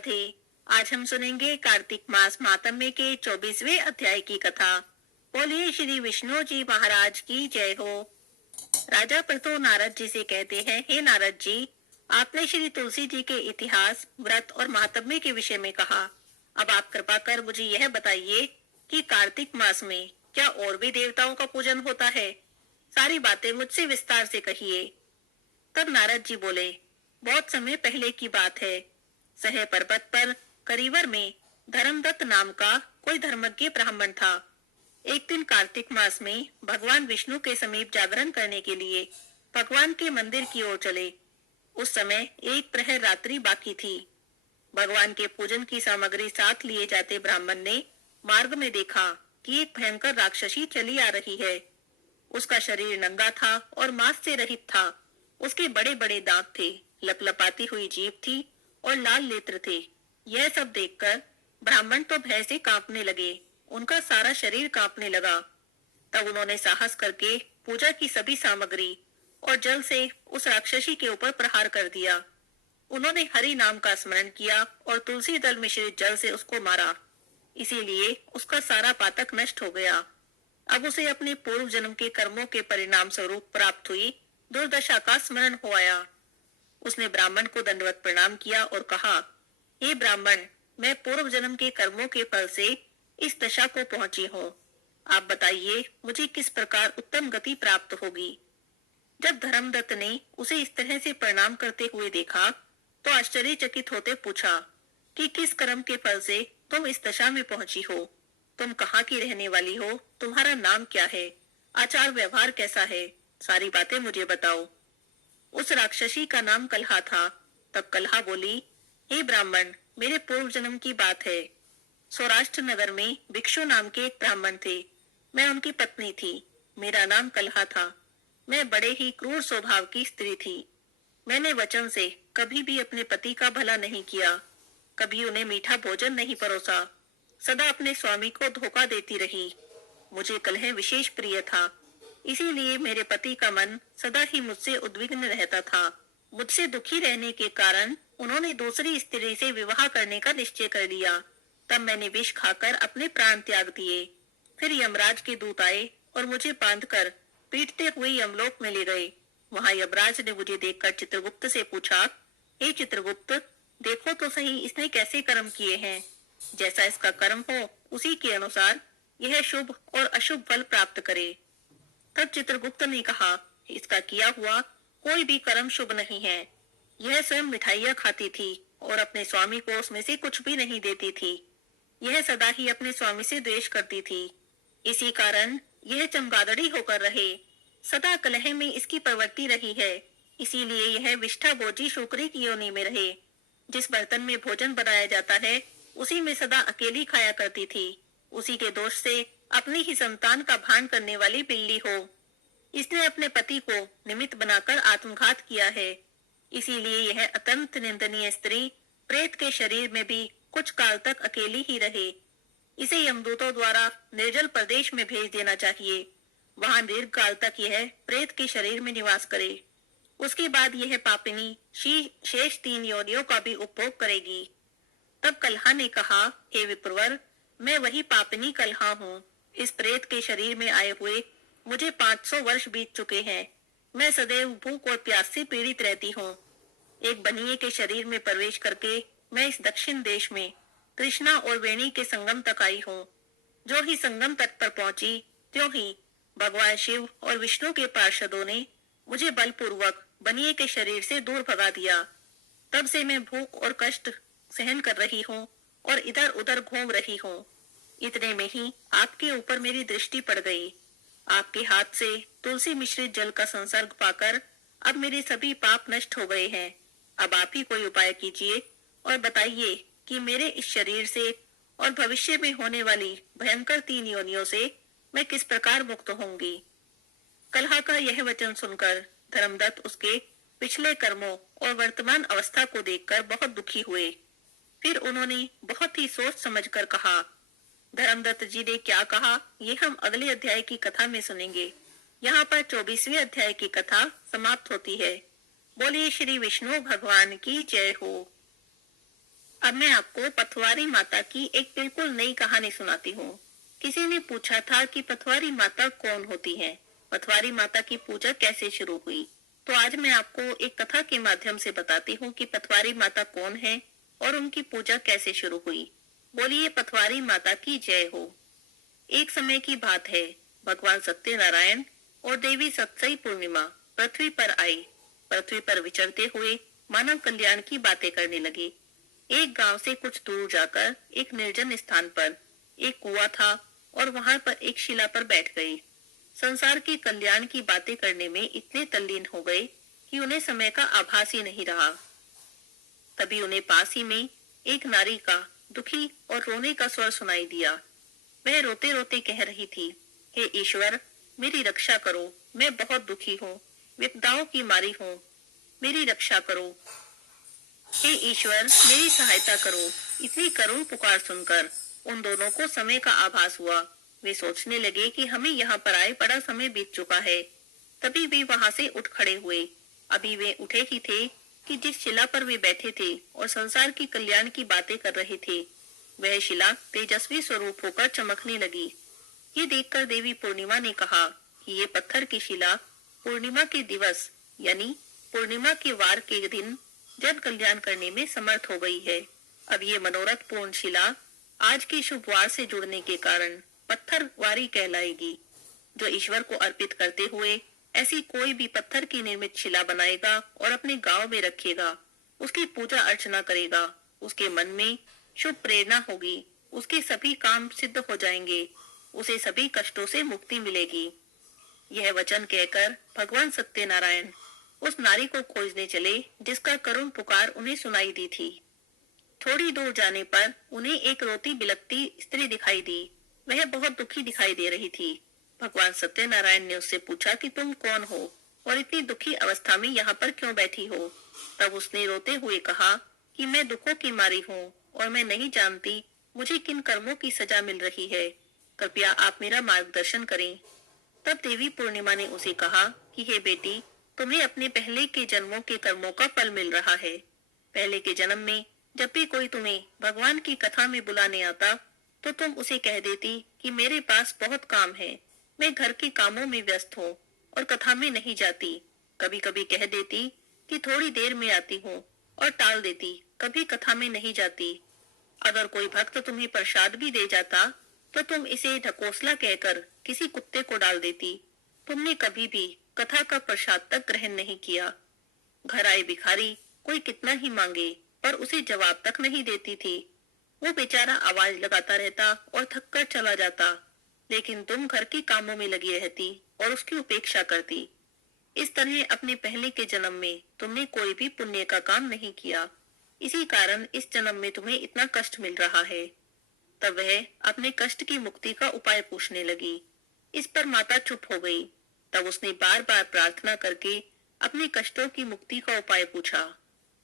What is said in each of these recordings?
राधे। आज हम सुनेंगे कार्तिक मास मातम्य के 24वें अध्याय की कथा। बोलिए श्री विष्णु जी महाराज की जय हो। राजा प्रतो नारद जी से कहते हैं, हे नारद जी, आपने श्री तुलसी जी के इतिहास, व्रत और महात्म्य के विषय में कहा। अब आप कृपा कर मुझे यह बताइए कि कार्तिक मास में क्या और भी देवताओं का पूजन होता है? सारी बातें मुझसे विस्तार से कहिए। तब नारद जी बोले, बहुत समय पहले की बात है। सह पर्वत पर करीवर में धर्मदत्त नाम का कोई धर्मज्ञ ब्राह्मण था। एक दिन कार्तिक मास में भगवान विष्णु के समीप जागरण करने के लिए भगवान के मंदिर की ओर चले। उस समय एक प्रहर रात्रि बाकी थी। भगवान के पूजन की सामग्री साथ लिए जाते ब्राह्मण ने मार्ग में देखा कि एक भयंकर राक्षसी चली आ रही है। उसका शरीर नंगा था और मांस से रहित था। उसके बड़े बड़े दांत थे, लपलपाती हुई जीभ थी और लाल नेत्र थे। यह सब देखकर ब्राह्मण तो भय से कांपने लगे। उनका सारा शरीर कांपने लगा। तब उन्होंने साहस करके पूजा की सभी सामग्री और जल से उस राक्षसी के ऊपर प्रहार कर दिया। उन्होंने हरि नाम का स्मरण किया और तुलसी दल मिश्रित जल से उसको मारा। इसीलिए उसका सारा पातक नष्ट हो गया। अब उसे अपने पूर्व जन्म के कर्मों के परिणाम स्वरूप प्राप्त हुई दुर्दशा का स्मरण हो आया। उसने ब्राह्मण को दंडवत प्रणाम किया और कहा, हे ब्राह्मण, मैं पूर्व जन्म के कर्मों के फल से इस दशा को पहुंची हूँ। आप बताइए मुझे किस प्रकार उत्तम गति प्राप्त होगी। जब धर्मदत्त ने उसे इस तरह से प्रणाम करते हुए देखा तो आश्चर्यचकित होते पूछा कि किस कर्म के फल से तुम इस दशा में पहुंची हो? तुम कहाँ की रहने वाली हो? तुम्हारा नाम क्या है? आचार व्यवहार कैसा है? सारी बातें मुझे बताओ। उस राक्षसी का नाम कलहा था। तब कलहा बोली, हे ब्राह्मण, मेरे पूर्व जन्म की बात है। सौराष्ट्र नगर में भिक्षु नाम के एक ब्राह्मण थे। मैं उनकी पत्नी थी। मेरा नाम कलहा था। मैं बड़े ही क्रूर स्वभाव की स्त्री थी। मैंने वचन से कभी भी अपने पति का भला नहीं किया, कभी उन्हें मीठा भोजन नहीं परोसा, सदा अपने स्वामी को धोखा देती रही। मुझे कलह विशेष प्रिय था, इसीलिए मेरे पति का मन सदा ही मुझसे उद्विग्न रहता था। मुझसे दुखी रहने के कारण उन्होंने दूसरी स्त्री से विवाह करने का निश्चय कर लिया। तब मैंने विष खाकर अपने प्राण त्याग दिए। फिर यमराज के दूत आए और मुझे बांधकर पीटते हुए यमलोक में ले गए। वहां यमराज ने मुझे देखकर चित्रगुप्त से पूछा, हे चित्रगुप्त, देखो तो सही इसने कैसे कर्म किए हैं। जैसा इसका कर्म हो उसी के अनुसार यह शुभ और अशुभ फल प्राप्त करे। तब चित्रगुप्त ने कहा, इसका किया हुआ कोई भी कर्म शुभ नहीं है। यह स्वयं मिठाइयाँ खाती थी और अपने स्वामी को उसमें से कुछ भी नहीं देती थी। यह सदा ही अपने स्वामी से द्वेष करती थी। इसी कारण यह चमगादड़ी होकर रहे। सदा कलह में इसकी प्रवृत्ति रही है। इसीलिए यह विष्ठा भोजी शूकरी की योनि में रहे। जिस बर्तन में भोजन बनाया जाता है उसी में सदा अकेली खाया करती थी। उसी के दोष से अपनी ही संतान का भान करने वाली बिल्ली हो। इसने अपने पति को निमित्त बनाकर आत्मघात किया है। इसीलिए यह अत्यंत निंदनीय स्त्री प्रेत के शरीर में भी कुछ काल तक अकेली ही रहे। इसे यमदूतों द्वारा निर्जल प्रदेश में भेज देना चाहिए। वहां दीर्घ काल तक यह प्रेत के शरीर में निवास करे। उसके बाद यह पापिनी शेष 3 योनियों का भी उपभोग करेगी। तब कलहा ने कहा, हे विप्रवर, मैं वही पापिनी कलहा हूँ। इस प्रेत के शरीर में आए हुए मुझे 500 वर्ष बीत चुके हैं। मैं सदैव भूख और प्यास से पीड़ित रहती हूँ। एक बनिए के शरीर में प्रवेश करके मैं इस दक्षिण देश में कृष्णा और वेणी के संगम तक आई हूँ। जो ही संगम तट पर पहुंची त्यों ही भगवान शिव और विष्णु के पार्षदों ने मुझे बलपूर्वक बनिए के शरीर से दूर भगा दिया। तब से मैं भूख और कष्ट सहन कर रही हूँ और इधर उधर घूम रही हूँ। इतने में ही आपके ऊपर मेरी दृष्टि पड़ गई। आपके हाथ से तुलसी मिश्रित जल का संसर्ग पाकर अब मेरे सभी पाप नष्ट हो गए हैं। अब आप ही कोई उपाय कीजिए और बताइए कि मेरे इस शरीर से और भविष्य में होने वाली भयंकर 3 योनियों से मैं किस प्रकार मुक्त होंगी। कलहा का यह वचन सुनकर धर्मदत्त उसके पिछले कर्मों और वर्तमान अवस्था को देखकर बहुत दुखी हुए। फिर उन्होंने बहुत ही सोच समझकर कहा। धर्मदत्त जी ने क्या कहा ये हम अगले अध्याय की कथा में सुनेंगे। यहाँ पर 24वें अध्याय की कथा समाप्त होती है। बोलिए श्री विष्णु भगवान की जय हो। अब मैं आपको पथवारी माता की एक बिल्कुल नई कहानी सुनाती हूँ। किसी ने पूछा था कि पथवारी माता कौन होती है, पथवारी माता की पूजा कैसे शुरू हुई। तो आज मैं आपको एक कथा के माध्यम से बताती हूँ कि पथवारी माता कौन है और उनकी पूजा कैसे शुरू हुई। बोलिए पथवारी माता की जय हो। एक समय की बात है, भगवान सत्यनारायण और देवी सत्सई पूर्णिमा पृथ्वी पर आई। पृथ्वी पर विचरते हुए मानव कल्याण की बातें करने लगे। एक गांव से कुछ दूर जाकर एक निर्जन स्थान पर एक कुआं था और वहां पर एक शिला पर बैठ गए। संसार के कल्याण की बातें करने में इतने तल्लीन हो गए कि उन्हें समय का आभास ही नहीं रहा। तभी उन्हें पास ही में एक नारी का दुखी और रोने का स्वर सुनाई दिया। वह रोते रोते कह रही थी, हे ईश्वर, मेरी रक्षा करो, मैं बहुत दुखी हूँ, विपदाओं की मारी हूँ, मेरी रक्षा करो। हे ईश्वर, मेरी सहायता करो। इतनी करुण पुकार सुनकर उन दोनों को समय का आभास हुआ। वे सोचने लगे कि हमें यहाँ पर आए बड़ा समय बीत चुका है। तभी वे वहां से उठ खड़े हुए। अभी वे उठे ही थे कि जिस शिला पर वे बैठे थे और संसार की कल्याण की बातें कर रहे थे, वह शिला तेजस्वी स्वरूप होकर चमकने लगी। ये देखकर देवी पूर्णिमा ने कहा कि ये पत्थर की शिला पूर्णिमा के दिवस यानी पूर्णिमा के वार के दिन जन कल्याण करने में समर्थ हो गई है। अब ये मनोरथ पूर्ण शिला आज के शुभ वार से जुड़ने के कारण पत्थर वारी कहलाएगी। जो ईश्वर को अर्पित करते हुए ऐसी कोई भी पत्थर की निर्मित शिला बनाएगा और अपने गांव में रखेगा, उसकी पूजा अर्चना करेगा, उसके मन में शुभ प्रेरणा होगी, उसके सभी काम सिद्ध हो जाएंगे, उसे सभी कष्टों से मुक्ति मिलेगी। यह वचन कहकर भगवान सत्यनारायण उस नारी को खोजने चले जिसका करुण पुकार उन्हें सुनाई दी थी। थोड़ी दूर जाने पर उन्हें एक रोती बिलखती स्त्री दिखाई दी। वह बहुत दुखी दिखाई दे रही थी। भगवान सत्यनारायण ने उससे पूछा कि तुम कौन हो और इतनी दुखी अवस्था में यहाँ पर क्यों बैठी हो। तब उसने रोते हुए कहा कि मैं दुखों की मारी हूँ और मैं नहीं जानती मुझे किन कर्मों की सजा मिल रही है, कृपया आप मेरा मार्गदर्शन करें। तब देवी पूर्णिमा ने उसे कहा कि हे बेटी, तुम्हें अपने पहले के जन्मों के कर्मों का फल मिल रहा है। पहले के जन्म में जब भी कोई तुम्हें भगवान की कथा में बुलाने आता तो तुम उसे कह देती कि मेरे पास बहुत काम है, मैं घर के कामों में व्यस्त हूँ और कथा में नहीं जाती। कभी कभी कह देती कि थोड़ी देर में आती हूँ और टाल देती, कभी कथा में नहीं जाती। अगर कोई भक्त तुम्हें प्रसाद भी दे जाता तो तुम इसे ढकोसला कहकर किसी कुत्ते को डाल देती। तुमने कभी भी कथा का प्रसाद तक ग्रहण नहीं किया। घर आए भिखारी कोई कितना ही मांगे पर उसे जवाब तक नहीं देती थी। वो बेचारा आवाज लगाता रहता और थक कर चला जाता, लेकिन तुम घर के कामों में लगी रहती और उसकी उपेक्षा करती। इस तरह अपने पहले के जन्म में तुमने कोई भी पुण्य का काम नहीं किया, इसी कारण इस जन्म में तुम्हें इतना कष्ट मिल रहा है। तब वह अपने कष्ट की मुक्ति का उपाय पूछने लगी। इस पर माता चुप हो गई। तब उसने बार बार प्रार्थना करके अपने कष्टों की मुक्ति का उपाय पूछा।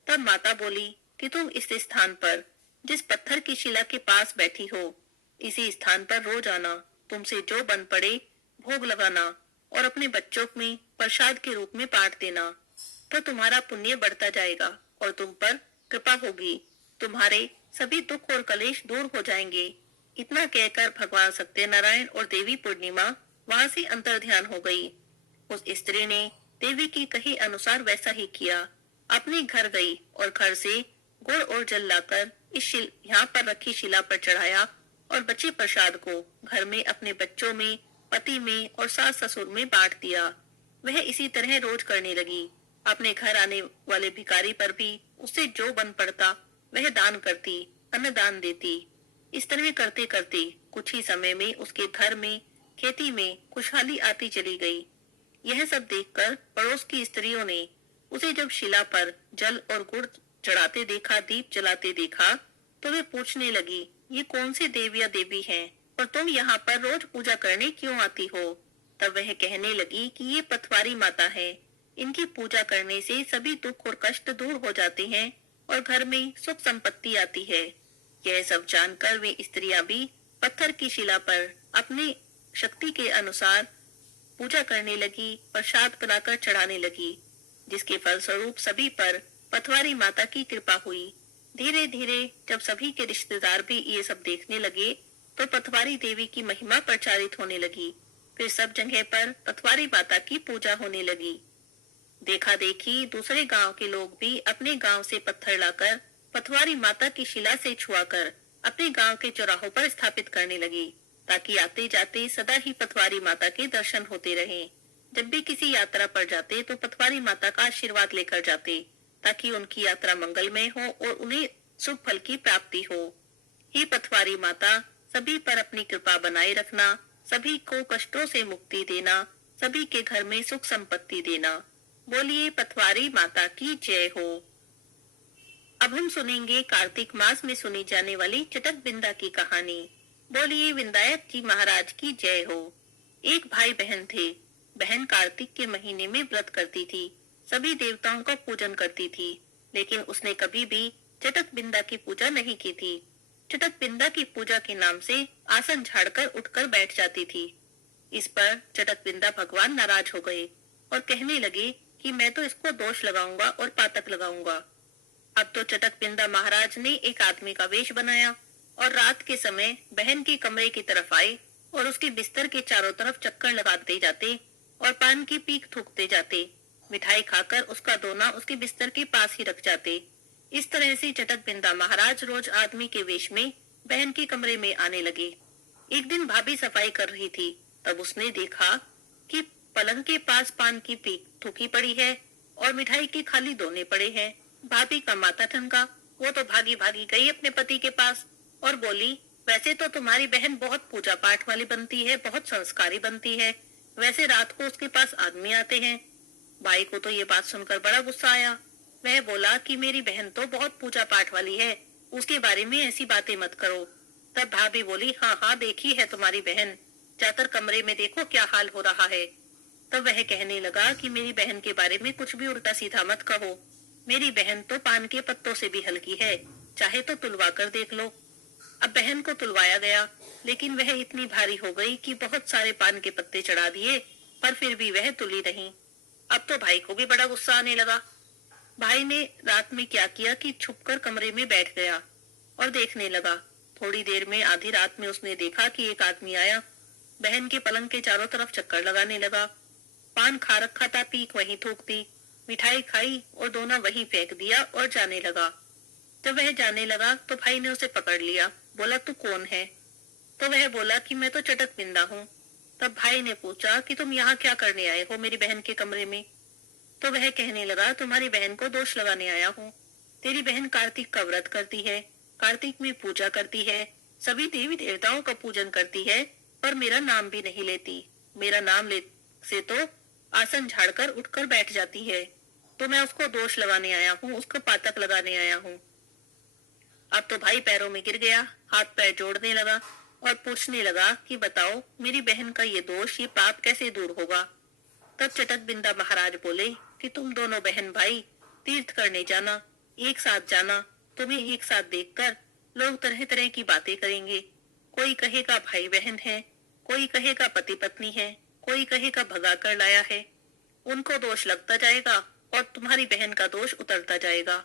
तब माता बोली कि तुम इस स्थान पर जिस पत्थर की शिला के पास बैठी हो, इसी स्थान पर रोज आना, तुमसे जो बन पड़े भोग लगाना और अपने बच्चों में प्रसाद के रूप में बांट देना, तो तुम्हारा पुण्य बढ़ता जाएगा और तुम पर कृपा होगी। तुम्हारे सभी दुख और कलेश दूर हो जाएंगे। इतना कहकर भगवान सत्यनारायण और देवी पूर्णिमा वहां से अंतर ध्यान हो गई। उस स्त्री ने देवी की कही अनुसार वैसा ही किया। अपने घर गई और घर से गुड़ और जल लाकर यहाँ पर रखी शिला पर चढ़ाया और बचे प्रसाद को घर में अपने बच्चों में, पति में और सास ससुर में बांट दिया। वह इसी तरह रोज करने लगी। अपने घर आने वाले भिखारी पर भी उससे जो बन पड़ता वह दान करती, अन्नदान देती। इस तरह करते करते कुछ ही समय में उसके घर में, खेती में खुशहाली आती चली गई। यह सब देखकर पड़ोस की स्त्रियों ने उसे जब शिला पर जल और गुड़ चढ़ाते देखा, दीप जलाते देखा, तो वे पूछने लगी, ये कौन से देव या देवी हैं और तुम यहाँ पर रोज पूजा करने क्यों आती हो। तब वह कहने लगी कि ये पथवारी माता है, इनकी पूजा करने से सभी दुख और कष्ट दूर हो जाते हैं और घर में सुख संपत्ति आती है। यह सब जानकर वे स्त्रियां भी पत्थर की शिला पर अपनी शक्ति के अनुसार पूजा करने लगी, प्रसाद बनाकर चढ़ाने लगी, जिसके फलस्वरूप सभी पर पथवारी माता की कृपा हुई। धीरे धीरे जब सभी के रिश्तेदार भी ये सब देखने लगे तो पथवारी देवी की महिमा प्रचारित होने लगी। फिर सब जगह पर पथवारी माता की पूजा होने लगी। देखा देखी दूसरे गांव के लोग भी अपने गांव से पत्थर लाकर पथवारी माता की शिला से छुआकर अपने गांव के चौराहों पर स्थापित करने लगे, ताकि आते जाते सदा ही पथवारी माता के दर्शन होते रहें। जब भी किसी यात्रा पर जाते तो पथवारी माता का आशीर्वाद लेकर जाते, ताकि उनकी यात्रा मंगलमय हो और उन्हें शुभ फल की प्राप्ति हो। हे पथवारी माता, सभी पर अपनी कृपा बनाए रखना, सभी को कष्टों से मुक्ति देना, सभी के घर में सुख संपत्ति देना। बोलिए पथवारी माता की जय हो। अब हम सुनेंगे कार्तिक मास में सुनी जाने वाली चटक बिंदा की कहानी। बोलिए विंदायक जी महाराज की जय हो। एक भाई बहन थे। बहन कार्तिक के महीने में व्रत करती थी, सभी देवताओं का पूजन करती थी, लेकिन उसने कभी भी चटक बिंदा की पूजा नहीं की थी। चटक बिंदा की पूजा के नाम से आसन झाड़कर उठकर बैठ जाती थी। इस पर चटक बिंदा भगवान नाराज हो गए और कहने लगे कि मैं तो इसको दोष लगाऊंगा और पातक लगाऊंगा। अब तो चटक बिंदा महाराज ने एक आदमी का वेश बनाया और रात के समय बहन के कमरे की तरफ आए और उसके बिस्तर के चारों तरफ चक्कर लगाते जाते और पान की पीक थूकते जाते। मिठाई खाकर उसका दोना उसके बिस्तर के पास ही रख जाते। इस तरह से चटक बिंदा महाराज रोज आदमी के वेश में बहन के कमरे में आने लगे। एक दिन भाभी सफाई कर रही थी, तब उसने देखा कि पलंग के पास पान की पीक थूकी पड़ी है और मिठाई के खाली दोने पड़े हैं। भाभी का माथा ठनका। वो तो भागी भागी गई अपने पति के पास और बोली, वैसे तो तुम्हारी बहन बहुत पूजा पाठ वाली बनती है, बहुत संस्कारी बनती है, वैसे रात को उसके पास आदमी आते हैं। भाई को तो ये बात सुनकर बड़ा गुस्सा आया। वह बोला कि मेरी बहन तो बहुत पूजा पाठ वाली है, उसके बारे में ऐसी बातें मत करो। तब भाभी बोली, हाँ हाँ देखी है तुम्हारी बहन, जाकर कमरे में देखो क्या हाल हो रहा है। तब वह कहने लगा कि मेरी बहन के बारे में कुछ भी उल्टा सीधा मत कहो, मेरी बहन तो पान के पत्तों से भी हल्की है, चाहे तो तुलवा कर देख लो। अब बहन को तुलवाया गया, लेकिन वह इतनी भारी हो गई कि बहुत सारे पान के पत्ते चढ़ा दिए, पर फिर भी वह तुली नहीं। अब तो भाई को भी बड़ा गुस्सा आने लगा। भाई ने रात में क्या किया कि छुपकर कमरे में बैठ गया और देखने लगा। थोड़ी देर में आधी रात में उसने देखा कि एक आदमी आया, बहन के पलंग के चारों तरफ चक्कर लगाने लगा। पान खा रखा था, पीक वहीं थूक दी, मिठाई खाई और दोना वहीं फेंक दिया और जाने लगा। जब वह जाने लगा तो भाई ने उसे पकड़ लिया। बोला, तू कौन है? तो वह बोला कि मैं तो चटक बिंदा हूँ। तब भाई ने पूछा कि तुम यहाँ क्या करने आए हो मेरी बहन के कमरे में? तो वह कहने लगा, तुम्हारी बहन को दोष लगाने आया हूँ। तेरी बहन कार्तिक का व्रत करती है, कार्तिक में पूजा करती है, सभी देवी देवताओं का पूजन करती है, पर मेरा नाम भी नहीं लेती। मेरा नाम ले से तो आसन झाड़कर उठकर बैठ जाती है। तो मैं उसको दोष लगाने आया हूँ, उसको पातक लगाने आया हूँ। अब तो भाई पैरों में गिर गया, हाथ पैर जोड़ने लगा और पूछने लगा कि बताओ मेरी बहन का ये दोष, ये पाप कैसे दूर होगा? तब चटक बिंदा महाराज बोले कि तुम दोनों बहन भाई तीर्थ करने जाना, एक साथ जाना। तुम्हें एक साथ देखकर लोग तरह तरह की बातें करेंगे। कोई कहेगा भाई बहन है, कोई कहेगा पति पत्नी है, कोई कहेगा भगा कर लाया है। उनको दोष लगता जाएगा और तुम्हारी बहन का दोष उतरता जाएगा।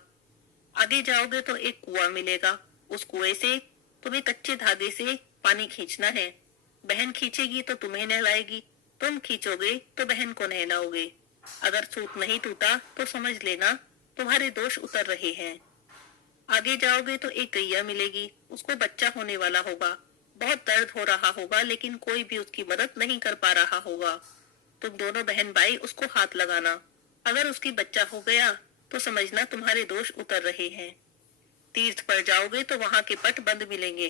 आगे जाओगे तो एक कुआं मिलेगा, उस कुएं से तुम्हें कच्चे धागे से पानी खींचना है। बहन खींचेगी तो तुम्हें नहलाएगी, तुम खींचोगे तो बहन को नहलाओगे। अगर सूत नहीं टूटा तो समझ लेना तुम्हारे दोष उतर रहे हैं। आगे जाओगे तो एक गैया मिलेगी, उसको बच्चा होने वाला होगा, बहुत दर्द हो रहा होगा, लेकिन कोई भी उसकी मदद नहीं कर पा रहा होगा। तुम दोनों बहन भाई उसको हाथ लगाना, अगर उसकी बच्चा हो गया तो समझना तुम्हारे दोष उतर रहे हैं। तीर्थ पर जाओगे तो वहां के पट बंद मिलेंगे,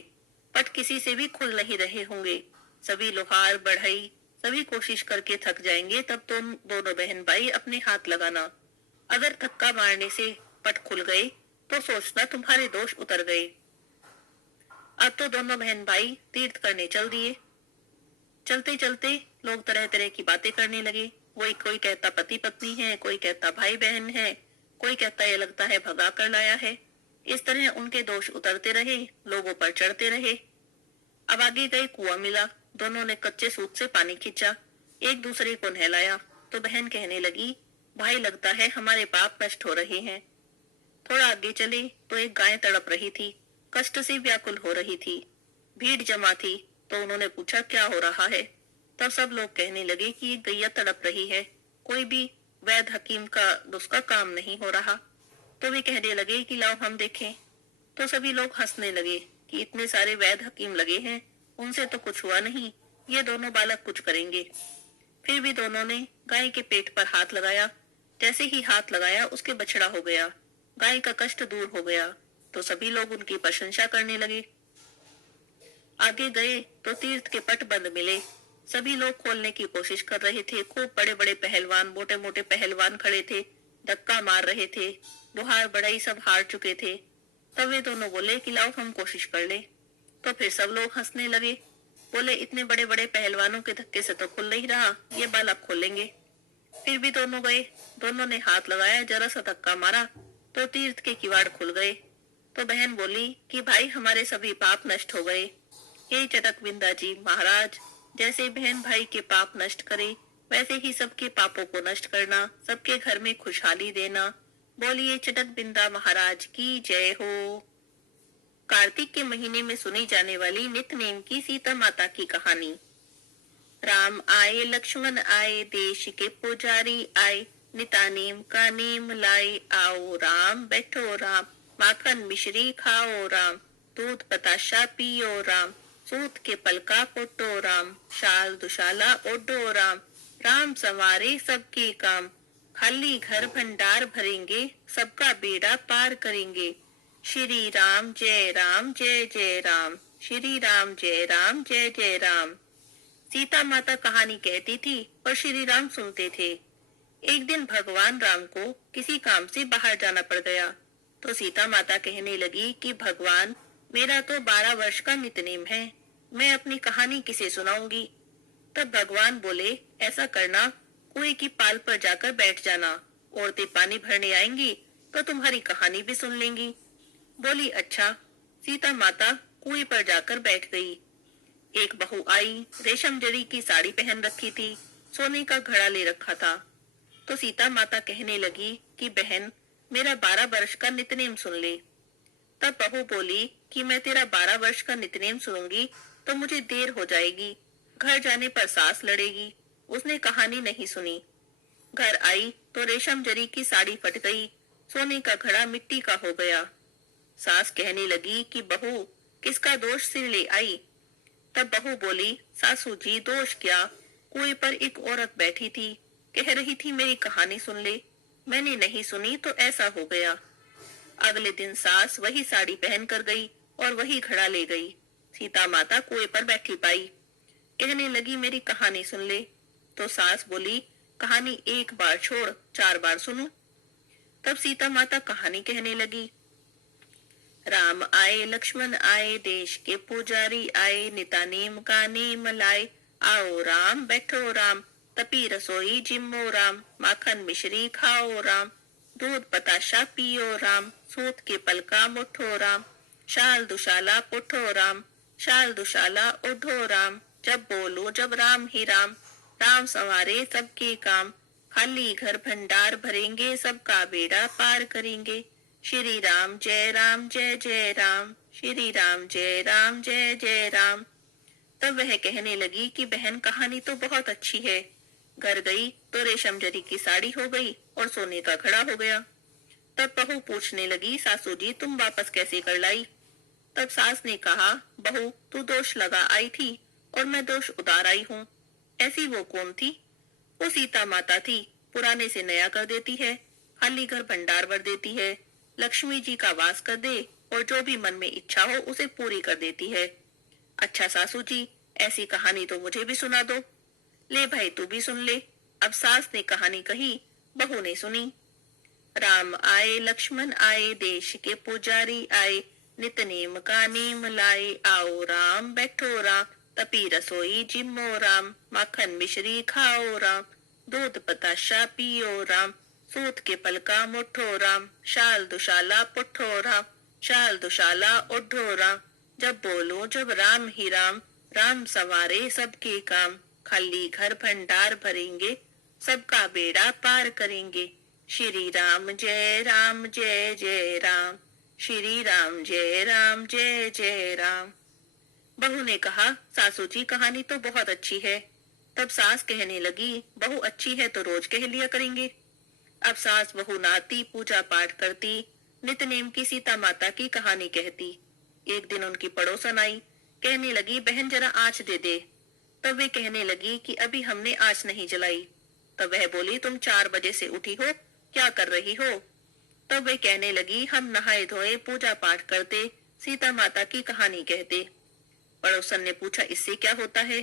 पट किसी से भी खुल नहीं रहे होंगे। सभी लोहार बढ़ई सभी कोशिश करके थक जाएंगे, तब तुम दोनों बहन भाई अपने हाथ लगाना। अगर धक्का मारने से पट खुल गए तो सोचना तुम्हारे दोष उतर गए। अब तो दोनों बहन भाई तीर्थ करने चल दिए। चलते चलते लोग तरह तरह की बातें करने लगे। कोई कहता पति पत्नी है, कोई कहता भाई बहन है, कोई कहता ये लगता है भगा कर लाया है। इस तरह उनके दोष उतरते रहे, लोगों पर चढ़ते रहे। अब आगे गए, कुआं मिला, दोनों ने कच्चे सूत से पानी खींचा, एक दूसरे को नहलाया। तो बहन कहने लगी, भाई लगता है हमारे पाप नष्ट हो रहे हैं। थोड़ा आगे चले तो एक गाय तड़प रही थी, कष्ट से व्याकुल हो रही थी। भीड़ जमा थी तो उन्होंने पूछा क्या हो रहा है। तब सब लोग कहने लगे कि एक गैया तड़प रही है, कोई भी वैद हकीम का उसका काम नहीं हो रहा। तो वे कहने लगे कि लाओ हम देखें। तो सभी लोग हंसने लगे कि इतने सारे वैद हकीम लगे हैं, उनसे तो कुछ हुआ नहीं, ये दोनों बालक कुछ करेंगे। फिर भी दोनों ने गाय के पेट पर हाथ लगाया। जैसे ही हाथ लगाया उसके बछड़ा हो गया, गाय का कष्ट दूर हो गया। तो सभी लोग उनकी प्रशंसा करने लगे। आगे गए तो तीर्थ के पट बंद मिले। सभी लोग खोलने की कोशिश कर रहे थे। खूब बड़े बड़े पहलवान, मोटे मोटे पहलवान खड़े थे, धक्का मार रहे थे। बुहार बड़ाई सब हार चुके थे। तब वे दोनों बोले कि लाओ हम कोशिश कर ले। तो फिर सब लोग हंसने लगे, बोले इतने बड़े बड़े पहलवानों के धक्के से तो खुल नहीं रहा, ये बालक खोलेंगे। फिर भी दोनों गए, दोनों ने हाथ लगाया, जरा सा धक्का मारा तो तीर्थ के किवाड़ खुल गए। तो बहन बोली कि भाई हमारे सभी पाप नष्ट हो गए। हे चटक बिंदा जी महाराज, जैसे बहन भाई के पाप नष्ट करे वैसे ही सबके पापों को नष्ट करना, सबके घर में खुशहाली देना। बोलिए चटक बिंदा महाराज की जय हो। कार्तिक के महीने में सुनी जाने वाली नित्य नेम की सीता माता की कहानी। राम आए लक्ष्मण आए, देश के पुजारी आए, निता नेम का नेम लाए, आओ राम बैठो राम, माखन मिश्री खाओ राम, दूध बताशा पियो राम, सूत के पलका पोटो राम, शाल दुशाला ओढ़ो राम, राम संवारे सबके काम, खाली घर भंडार भरेंगे, सबका बेड़ा पार करेंगे। श्री राम जय राम जय जय राम, श्री राम जय राम जय जय राम। सीता माता कहानी कहती थी और श्री राम सुनते थे। एक दिन भगवान राम को किसी काम से बाहर जाना पड़ गया। तो सीता माता कहने लगी कि भगवान, मेरा तो 12 वर्ष का नित्यनेम है, मैं अपनी कहानी किसे सुनाऊंगी। तब भगवान बोले, ऐसा करना, कुएं की पाल पर जाकर बैठ जाना, औरतें पानी भरने आएंगी तो तुम्हारी कहानी भी सुन लेंगी। बोली अच्छा। सीता माता कुएं पर जाकर बैठ गई। एक बहू आई, रेशम जरी की साड़ी पहन रखी थी, सोने का घड़ा ले रखा था। तो सीता माता कहने लगी कि बहन, मेरा 12 वर्ष का नित्यनेम सुन ले। तब बहू बोली कि मैं तेरा 12 वर्ष का नित्यनेम सुनूंगी तो मुझे देर हो जाएगी, घर जाने पर सास लड़ेगी। उसने कहानी नहीं सुनी। घर आई तो रेशम जरी की साड़ी फट गई, सोने का घड़ा मिट्टी का हो गया। सास कहने लगी कि बहू, किसका दोष सिर ले आई। तब बहू बोली, सासू जी दोष क्या, कुएं पर एक औरत बैठी थी, कह रही थी मेरी कहानी सुन ले, मैंने नहीं सुनी तो ऐसा हो गया। अगले दिन सास वही साड़ी पहन कर गई और वही घड़ा ले गई। सीता माता कुएं पर बैठी पाई, कहने लगी मेरी कहानी सुन ले। तो सास बोली, कहानी एक बार छोड़ 4 बार सुनो। तब सीता माता कहानी कहने लगी। राम आए लक्ष्मण आए, देश के पुजारी आए, निता नेम का नेम लाए, आओ राम बैठो राम, तपी रसोई जिम्मो राम, माखन मिश्री खाओ राम, दूध बताशा पियो राम, सूत के पलका मुठो राम, शाल दुशाला पुठो राम, शाल दुशाला ओढ़ो राम, जब बोलो जब राम ही राम, राम संवारे सबके काम, खाली घर भंडार भरेंगे, सबका बेड़ा पार करेंगे। श्री राम जय राम जय जय राम, श्री राम जय राम जय जय राम। तब वह कहने लगी कि बहन कहानी तो बहुत अच्छी है। घर गई तो रेशम जरी की साड़ी हो गई और सोने का घड़ा हो गया। तब बहू पूछने लगी, सासू जी तुम वापस कैसे कर लाई। तब सास ने कहा, बहू तू दोष लगा आई थी और मैं दोष उतार आई हूँ। ऐसी वो कौन थी। वो सीता माता थी, पुराने से नया कर देती है, खाली घर भंडार भर देती है, लक्ष्मी जी का वास कर दे और जो भी मन में इच्छा हो उसे पूरी कर देती है। अच्छा सासू जी, ऐसी कहानी तो मुझे भी सुना दो। ले भाई तू भी सुन ले। अब सास ने कहानी कही, बहू ने सुनी। राम आए लक्ष्मण आए, देश के पुजारी आए, नित नेम का नेम लाए, आओ राम बैठो राम, तपी रसोई जिम्मो राम, माखन मिश्री खाओ राम, दूध बताशा पियो राम, सूत के पलका मुठो राम, शाल दुशाला पुठो राम, शाल दुशाला ओढ़ो राम, जब बोलो जब राम ही राम, राम संवारे सबके काम, खाली घर भंडार भरेंगे, सबका बेड़ा पार करेंगे। श्री राम जय जय राम, श्री राम जय जय राम। बहू ने कहा, सासू जी कहानी तो बहुत अच्छी है। तब सास कहने लगी, बहू अच्छी है तो रोज कह लिया करेंगे। अब सास बहू नहाती, पूजा पाठ करती, नितनेम की सीता माता की कहानी कहती। एक दिन उनकी पड़ोसन आई, कहने लगी, बहन जरा आँच दे दे। तब वे कहने लगी कि अभी हमने आँच नहीं जलाई। तब वह बोली, तुम 4 बजे से उठी हो, क्या कर रही हो? तब वे कहने लगी, हम नहाए धोए पूजा पाठ करते, सीता माता की कहानी कहते। पड़ोसन ने पूछा, इससे क्या होता है?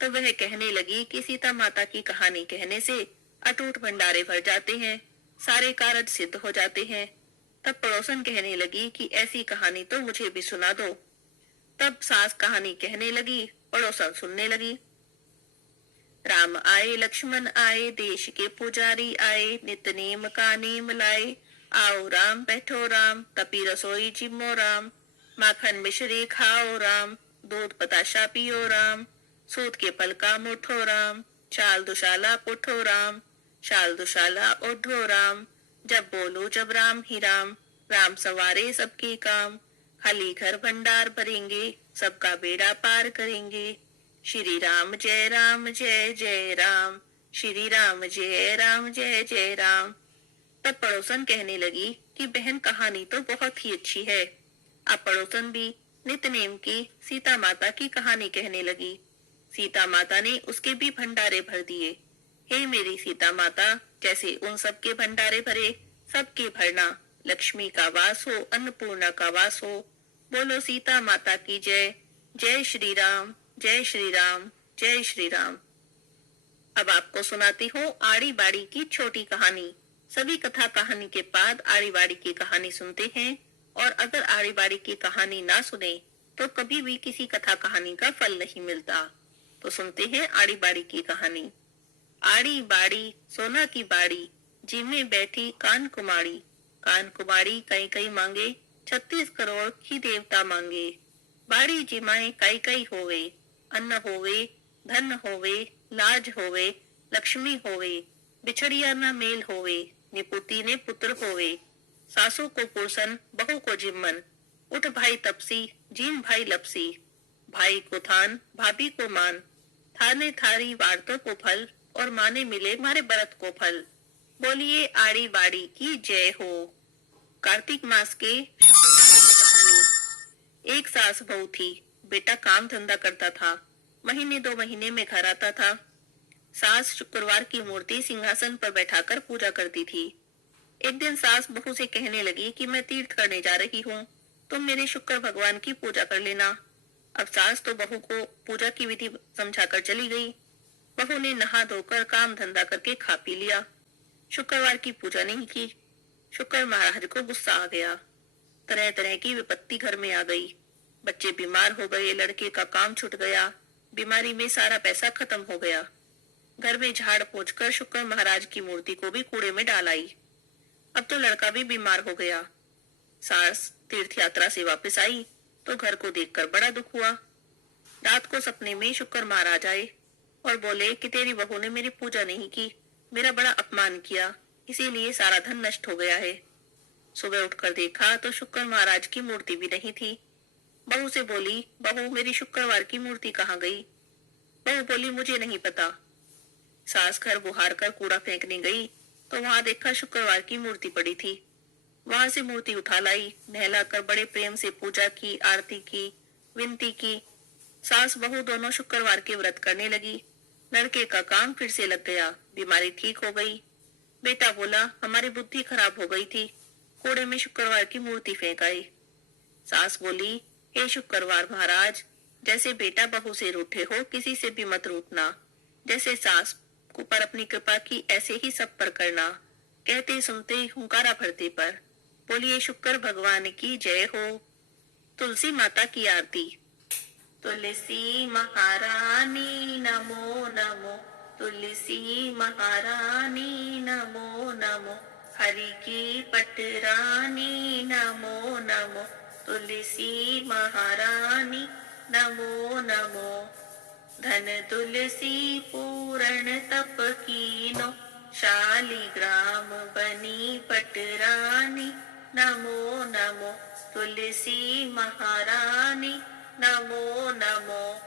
तब वह कहने लगी कि सीता माता की कहानी कहने से अटूट भंडारे भर जाते हैं, सारे कारज सिद्ध हो जाते हैं। तब पड़ोसन कहने लगी कि ऐसी कहानी तो मुझे भी सुना दो। तब सास कहानी कहने लगी, पड़ोसन सुनने लगी। राम आए लक्ष्मण आए, देश के पुजारी आए, नित नेम का नेम लाए। आओ राम बैठो राम, तपी रसोई जिम्मो राम, माखन मिश्री खाओ राम, दूध बताशा पियो राम, सूत के फल का मुठो राम, शाल दुशाला पुठो राम, शाल दुशाला ओढ़ो राम। जब बोलो जब राम ही राम, राम सवारे सबके काम, खाली घर भंडार भरेंगे, सबका बेड़ा पार करेंगे। श्री राम जय जय राम, श्री राम जय जय राम। तब पड़ोसन कहने लगी कि बहन कहानी तो बहुत ही अच्छी है। अब पड़ोसन भी नितनेम की सीता माता की कहानी कहने लगी। सीता माता ने उसके भी भंडारे भर दिए। हे मेरी सीता माता, जैसे उन सबके भंडारे भरे, सबके भरना। लक्ष्मी का वास हो, अन्नपूर्णा का वास हो। बोलो सीता माता की जय। जय श्री राम जय श्री राम जय श्री राम। अब आपको सुनाती हूँ आड़ी बाड़ी की छोटी कहानी। सभी कथा कहानी के बाद आड़ी बाड़ी की कहानी सुनते हैं, और अगर आड़ी बाड़ी की कहानी ना सुने तो कभी भी किसी कथा कहानी का फल नहीं मिलता। तो सुनते हैं आड़ी बाड़ी की कहानी। आड़ी बाड़ी सोना की बाड़ी, जी में बैठी कान कुमारी। कान कुमारी कई कई मांगे, 36 करोड़ की देवता मांगे। बाड़ी जिमाए कई कई होवे, अन्न होवे, धन होवे, लाज होवे, लक्ष्मी होवे, बिछड़िया न मेल होवे, निपुती ने पुत्र होवे। सासू को पुरसन, बहू को जिम्मन, उठ भाई तपसी, जीम भाई लपसी। भाई को थान, भाभी को मान, थाने थारी वार्तों को फल, और माने मिले मारे व्रत को फल। बोलिए आड़ी बाड़ी की जय हो। कार्तिक मास के शुक्रवार की कहानी। एक सास बहू थी। बेटा काम धंधा करता था, महीने 2 महीने में घर आता था। सास शुक्रवार की मूर्ति सिंहासन पर बैठाकर पूजा करती थी। एक दिन सास बहू से कहने लगी कि मैं तीर्थ करने जा रही हूँ, तुम मेरे शुक्र भगवान की पूजा कर लेना। अब सास तो बहू को पूजा की विधि समझाकर चली गई। बहू ने नहा धोकर काम धंधा करके खा पी लिया, शुक्रवार की पूजा नहीं की। शुक्र महाराज को गुस्सा आ गया। तरह तरह की विपत्ति घर में आ गई। बच्चे बीमार हो गए, लड़के का काम छूट गया, बीमारी में सारा पैसा खत्म हो गया। घर में झाड़ पोंछकर शुक्र महाराज की मूर्ति को भी कूड़े में डाल आई। अब तो लड़का भी बीमार हो गया। सास तीर्थ यात्रा से वापस आई तो घर को देखकर बड़ा दुख हुआ। रात को सपने में शुक्र महाराज आए और बोले कि तेरी बहू ने मेरी पूजा नहीं की, मेरा बड़ा अपमान किया, इसीलिए सारा धन नष्ट हो गया है। सुबह उठकर देखा तो शुक्र महाराज की मूर्ति भी नहीं थी। बहू से बोली, बहू मेरी शुक्रवार की मूर्ति कहाँ गई? बहू बोली, मुझे नहीं पता। सास घर बुहार कर कूड़ा फेंकने गई तो वहां देखा शुक्रवार की मूर्ति पड़ी थी। वहां से मूर्ति उठा लाई, नहलाकर बड़े प्रेम से पूजा की, आरती की, विनती की। सास बहू दोनों शुक्रवार के व्रत करने लगी। लड़के का काम फिर से लग गया, बीमारी ठीक हो गई। बेटा बोला, हमारी बुद्धि खराब हो गई थी, कूड़े में शुक्रवार की मूर्ति फेंक आई। सास बोली, हे शुक्रवार महाराज, जैसे बेटा बहू से रूठे हो, किसी से भी मत रूठना। जैसे सास को पर अपनी कृपा की, ऐसे ही सब पर करना। कहते सुनते हुंकारा भरते पर। बोलिए शुक्र भगवान की जय हो। तुलसी माता की आरती। तुलसी महारानी नमो नमो, तुलसी महारानी नमो नमो, हरि की पटरानी नमो नमो, तुलसी महारानी नमो नमो। धन तुलसी पूर्ण तप कीनो, शालिग्राम बनी पटरानी, नमो नमो तुलसी महारानी, नमो नमो।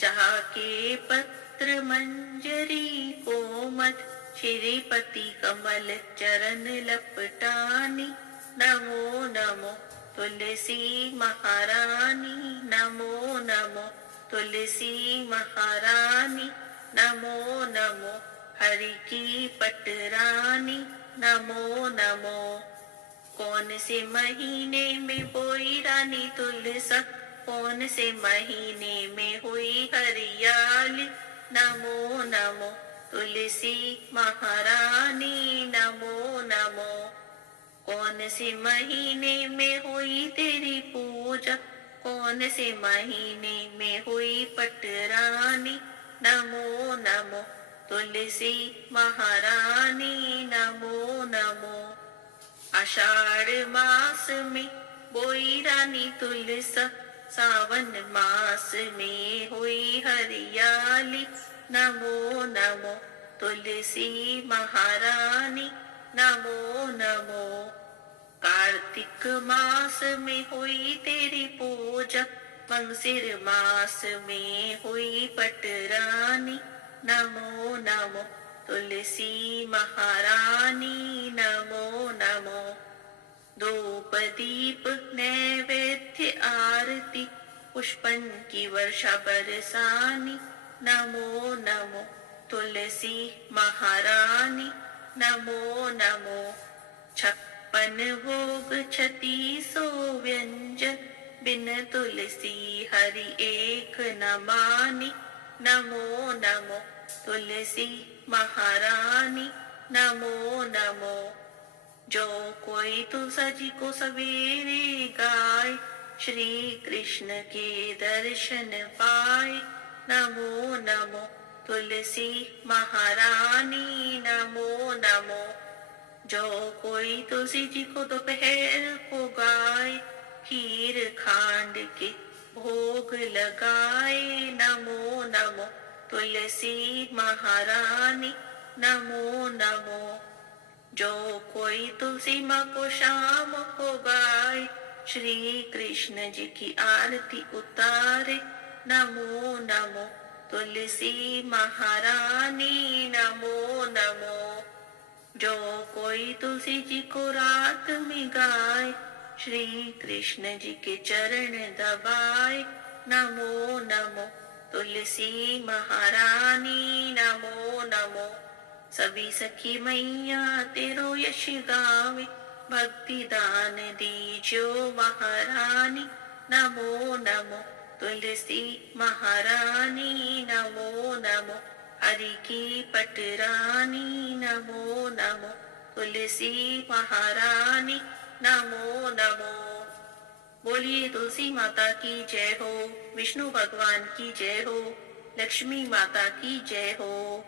जहाँ के पत्र मंजरी कोमल, श्रीपति कमल चरण लपटानी, नमो नमो तुलसी महारानी, नमो नमो तुलसी महारानी, नमो नमो हरि की पटरानी, नमो नमो। कौन से महीने में बोई रानी तुलसा, कौन से महीने में हुई हरियाली, नमो नमो तुलसी महारानी, नमो नमो। कौन से महीने में हुई तेरी पूजा, कौन से महीने में हुई पटरानी, नमो नमो तुलसी महारानी, नमो नमो। आषाढ़ मास में बोई रानी तुलसा, सावन मास में हुई हरियाली, नमो नमो तुलसी महारानी, नमो नमो। कार्तिक मास में हुई तेरी पूजा, मंगसिर मास में हुई पटरानी, नमो नमो तुलसी महारानी, नमो नमो। धूप दीप नैवेद्य आरती, पुष्पन की वर्षा बरसानी, नमो नमो तुलसी महारानी, नमो नमो। 56 भोग 3600 व्यंजन, बिन तुलसी हरि एक न मानी, नमो नमो तुलसी महारानी, नमो नमो। जो कोई तुलसा जी को सवेरे गाए, श्री कृष्ण के दर्शन पाए, नमो नमो तुलसी महारानी, नमो नमो। जो कोई तुलसी जी को दोपहर को गाए, खीर खांड के भोग लगाए, नमो नमो तुलसी महारानी, नमो नमो। जो कोई तुलसी माँ को शाम को गाए, श्री कृष्ण जी की आरती उतारे, नमो नमो तुलसी महारानी, नमो नमो। जो कोई तुलसी जी को रात में गाए, श्री कृष्ण जी के चरण दबाए, नमो नमो तुलसी महारानी, नमो नमो। सभी सखी मैया तेरो यश गावे, भक्ति दान दीजो महारानी, नमो नमो तुलसी महारानी, नमो नमो। हरि की पटरानी, नमो नमो तुलसी महारानी, नमो नमो। बोलिए तुलसी माता की जय हो, विष्णु भगवान की जय हो, लक्ष्मी माता की जय हो।